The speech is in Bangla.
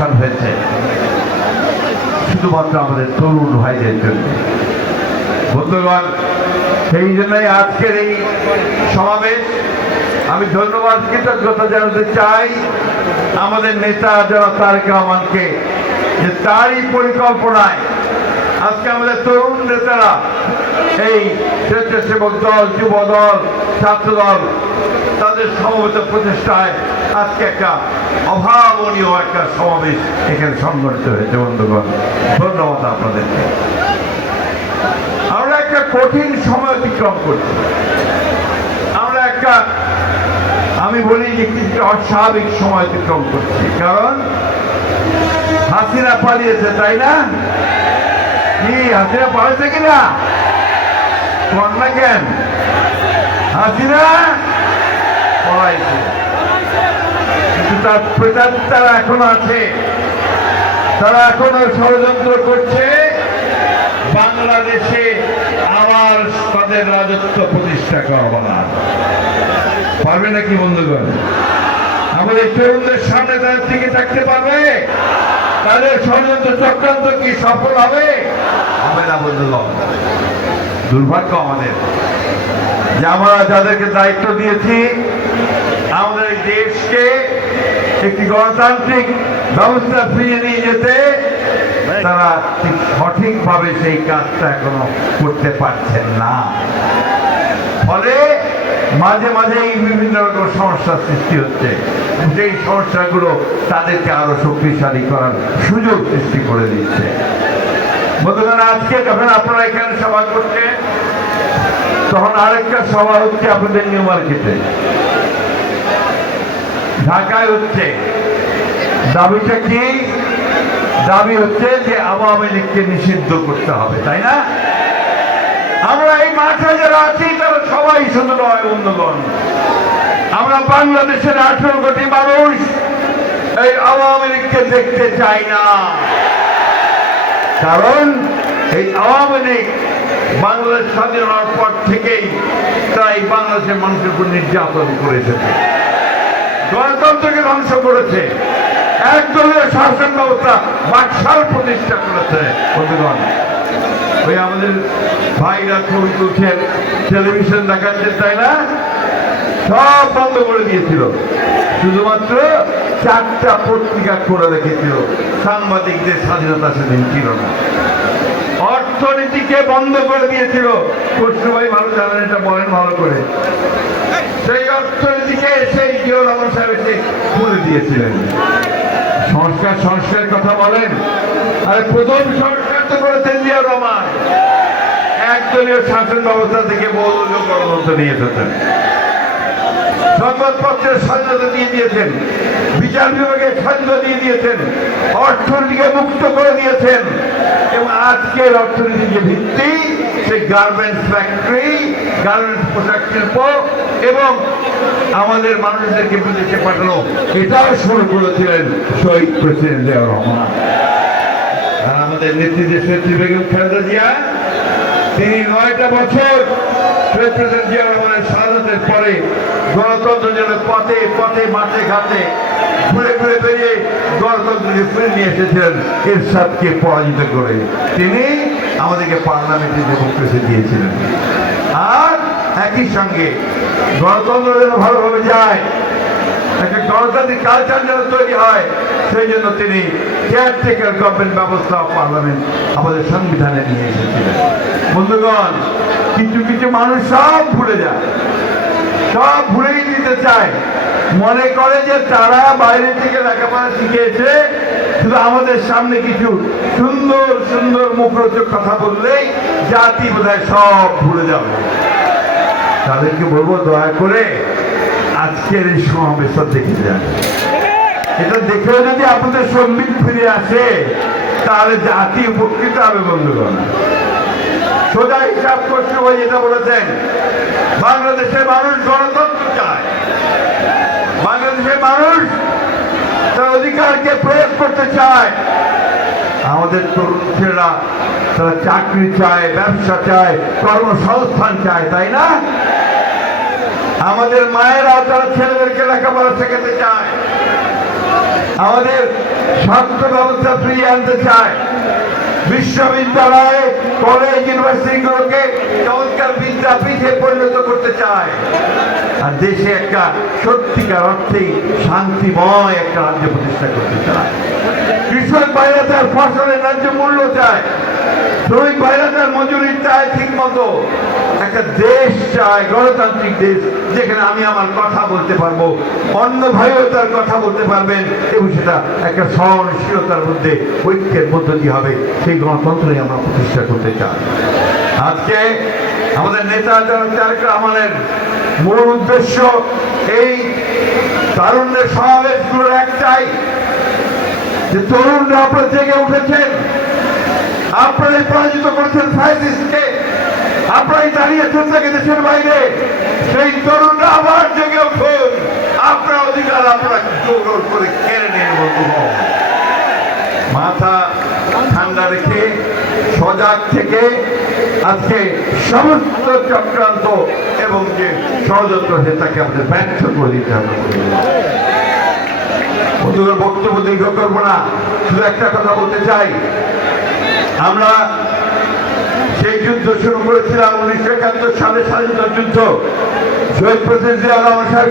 অনুষ্ঠান হয়েছে শুধুমাত্র আমাদের তরুণ ভাইদের জন্য। বন্ধুগণ, সেই জন্যই আজকের এই সমাবেশ। আমি ধন্যবাদ কৃতজ্ঞতা জানাতে চাই আমাদের নেতা জনাব তারেক রহমানকে, যে তারই পরিকল্পনায় আজকে আমাদের তরুণ নেতারা এই স্বেচ্ছাসেবক দল, যুব দল, ছাত্র দল তাদের সমবেত প্রচেষ্টায় আজকে একটা অভাবনীয় একটা সমাবেশ এখানে সংগঠিত হয়েছে। বন্ধুগণ, ধন্যবাদ আপনাদেরকে। আমরা একটা কঠিন সময় অতিক্রম করছি। আমরা একটা, আমি বলি যে কিছু অস্বাভাবিক সময় অতিক্রম করছি, কারণ হাসিনা পালিয়েছে, তাই না? কি হাসিনা পালিয়েছে কিনা কন্যা কেন? হাসিনা পলাইছে, কিন্তু তার প্রেতাত্মারা এখনো আছে। তারা এখনো ষড়যন্ত্র করছে বাংলাদেশে আবার তাদের রাজত্ব প্রতিষ্ঠা করবার। পারবে নাকি বন্ধুগণ? আমাদের তরুণদের সামনে তাদের টিকে থাকতে পারবে? তাদের ষড়যন্ত্র চক্রান্ত কি সফল হবে? হবে না বন্ধুগণ। দুর্ভাগ্য আমাদের যে আমরা যাদেরকে দায়িত্ব দিয়েছি আমাদের এই দেশকে একটি গণতান্ত্রিক ব্যবস্থা ফিরিয়ে নিয়ে যেতে, তারা ঠিক সঠিকভাবে সেই কাজটা এখনো করতে পারছেন না। ফলে মাঝে মাঝেই বিভিন্ন রকম সমস্যার সৃষ্টি হচ্ছে। সেই সমস্যাগুলো তাদেরকে আরো শক্তিশালী করার সুযোগ সৃষ্টি করে দিচ্ছে। বন্ধুগণ, আজকে যখন আপনারা এখানে সভা করছেন, তখন আরেকটা সভা হচ্ছে আপনাদের নিউ মার্কেটে, ঢাকায় হচ্ছে। দাবিটা কি? দাবি হচ্ছে যে আওয়ামী লীগকে নিষিদ্ধ করতে হবে, তাই না? আমরা এই মাঠে যারা আছি তারা সবাই শুধু নয় বন্ধুগণ, আমরা বাংলাদেশের 18 কোটি মানুষ এই আওয়ামী লীগকে দেখতে চাই না। কারণ এই আওয়ামী লীগ বাংলাদেশ স্বাধীন হওয়ার পর থেকেই তারা এই বাংলাদেশের মানুষের উপর নির্যাতন করে এসেছে, গণতন্ত্রকে ধ্বংস করেছে, একদলীয় শাসন ব্যবস্থা বাকশাল প্রতিষ্ঠা করেছে। বন্ধুগণ, ওই আমাদের ভাইরা ছবি তুলছেন, টেলিভিশন দেখাচ্ছেন, তাই না? সব বন্ধ করে দিয়েছিল, শুধুমাত্র 4টা পত্রিকা করে রেখেছিল। সাংবাদিকদের স্বাধীনতা সেদিন ছিল না। অর্থনীতিকে বন্ধ করে দিয়েছিল। কৃষ্ণ ভাই ভালো জানেন, এটা বলেন ভালো করে। সেই অর্থনীতিকে সেই জিয়াউর রহমান সাহেব এসে খুলে দিয়েছিলেন। সংস্কারের কথা বলেন, আরে প্রথম সংস্কার তো করেছেন জিয়াউর রহমান। একদলীয় শাসন ব্যবস্থা থেকে বহুদলীয় গণতন্ত্র নিয়ে এসেছেন। সংবাদপত্রের স্বাধীনতা দিয়ে দিয়েছেন, বিচার বিভাগের স্বাধীনতা দিয়ে দিয়েছেন, অর্থনীতিকে মুক্ত করে দিয়েছেন। এবং আজকের অর্থনীতির যে ভিত্তি, সেই গার্মেন্টস ফ্যাক্টরি, গার্মেন্টস পোশাক শিল্প এবং আমাদের মানুষদেরকে বিদেশে পাঠানো, এটাও শুরু করেছিলেন শহীদ প্রেসিডেন্ট জিয়াউর রহমান। আর আমাদের নেত্রী দেশনেত্রী বেগম খালেদা জিয়া, তিনি 9টা বছর শহীদ প্রেসিডেন্ট জিয়াউর রহমানের শাহাদাতের পরে গণতন্ত্র যেন পথে পথে মাঠে ঘাটে ঘুরে ঘুরে বেরিয়ে গণতন্ত্রকে ফিরে নিয়ে এসেছিলেন এরশাদকে পরাজিত করে। তিনি আমাদেরকে পার্লামেন্টে ডেমোক্রেসি দিয়েছিলেন। আর একই সঙ্গে গণতন্ত্র যেন ভালোভাবে যায়, একটা গণতান্ত্রিক কালচার যেন তৈরি হয়, সেই জন্য তিনি কেয়ারটেকার গভর্নমেন্ট ব্যবস্থা পার্লামেন্ট আমাদের সংবিধানে নিয়ে এসেছিলেন। বন্ধুগণ, কিছু কিছু মানুষ সব ভুলে যায়, সব ভুলেই দিতে চায়, মনে করে যে তারা বাইরে থেকে লেখাপড়া শিখেছে, শুধু আমাদের সামনে কিছু সুন্দর সুন্দর মুখরোচক কথা বললেই জাতি বোধহয় সব ভুলে যাবে। তাদেরকে বলবো, দয়া করে আজকের এই সমাবেশটা দেখে যান। এটা দেখেও যদি আপনাদের সম্বিত ফিরে আসে, তাহলে জাতি উপকৃত হবে। বন্ধুগণ, সোজা হিসাব করতে হয়, যেটা বলেছেন, বাংলাদেশের মানুষ গণতন্ত্র চায়, বাংলাদেশের মানুষ তার অধিকারকে প্রয়োগ করতে চায়। আমাদের তরুণ ছেলেরা তারা চাকরি চায়, ব্যবসা চায়, কর্মসংস্থান চায়, তাই না? আমাদের মায়েরা তারা ছেলেদেরকে লেখাপড়া শেখাতে চায়। আমাদের ছাত্র ব্যবস্থা ফিরিয়ে আনতে চায়, বিশ্ববিদ্যালয় কলেজ ইউনিভার্সিটিগুলোকে চমৎকার বিদ্যাপীঠে পরিণত করতে চায়, আর দেশে একটা সত্যিকার অর্থে শান্তিময় একটা রাজ্য প্রতিষ্ঠা করতে চায়। কৃষক ভাইরা তার ফসলের ন্যায্য মূল্য চায়, শ্রমিক ভাইরা তার মজুরি চায় ঠিক মতো, একটা দেশ চায়, গণতান্ত্রিক দেশ, যেখানে আমি আমার কথা বলতে পারবো, অন্য ভাইও তার কথা বলতে পারবেন, এবং সেটা একটা সহনশীলতার মধ্যে ঐক্যের মধ্য দিয়ে হবে। সেই গণতন্ত্রই আমরা প্রতিষ্ঠা করতে চাই। আজকে আমাদের নেতা তারেক রহমানের মূল উদ্দেশ্য এই তারুণ্যের সমাবেশগুলোর একটাই, যে তরুণরা আপনারা জেগে উঠেছেন, আপনারাই পরাজিত করেছেন ফ্যাসিস্টকে, আপনারাই দাঁড়িয়েছেন থেকে দেশের বাইরে, সেই তরুণরা আবার জেগে উঠুন, আপনার অধিকার আপনারা জোর করে কেড়ে নিয়ে বন্ধুগণ। মাথা ঠান্ডা রেখে সজাগ থেকে আজকে সমস্ত চক্রান্ত এবং যে ষড়যন্ত্র আছে তাকে আমাদের ব্যর্থ করে দিতে হবে। বন্ধুদের বক্তব্য দীর্ঘ করবো না, শুধু একটা কথা বলতে চাই, আমরা সেই যুদ্ধ শুরু করেছিলাম 1971 সালে, স্বাধীনতা যুদ্ধ। শহীদ প্রেসিডেন্ট জিয়া রহমান সাহেব